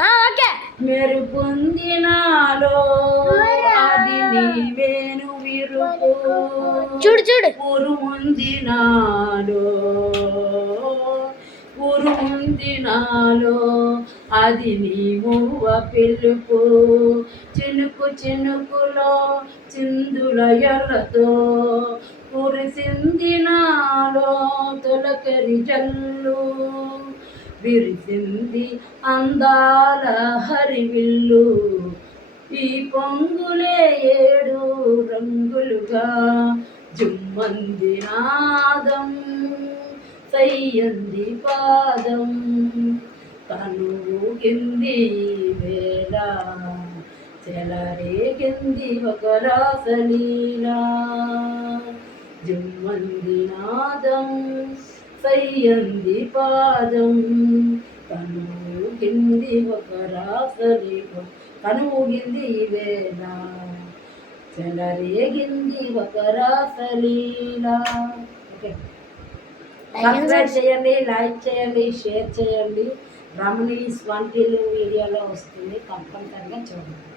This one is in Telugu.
ఓకే. మెరుపొందినాలో అది నీవేను విరుపు. చూడు చూడు. ఉరుముందినాలో ఉరుముందినాలో అది నీ మూవ పిలుపు. చినుకు చినుకులో చిందుల ఎలతో కురిసింది నాలో తొలకరి జల్లు. విరిసింది అందాల హరివిల్లు. ఈ పొంగులే 7 రంగులుగా జుమ్మంది నాదం సయ్యంది పాదం. కనుగిల్ది వేళ చెలరేగింది ఒక రాసలీలా. జుమ్మంది నాదం సయ్యంది పాదం. కనుగిల్ది ఒక రాసలీల. కనుగిల్ది వేళ చెలరేగింది ఒక రాసలీలా. ఓకే. సబ్స్క్రైబ్ చేయండి, లైక్ చేయండి, షేర్ చేయండి. రమణీస్ వంటిల్లు వీడియోలో వస్తుంది, కంపల్సరిగా చూడండి.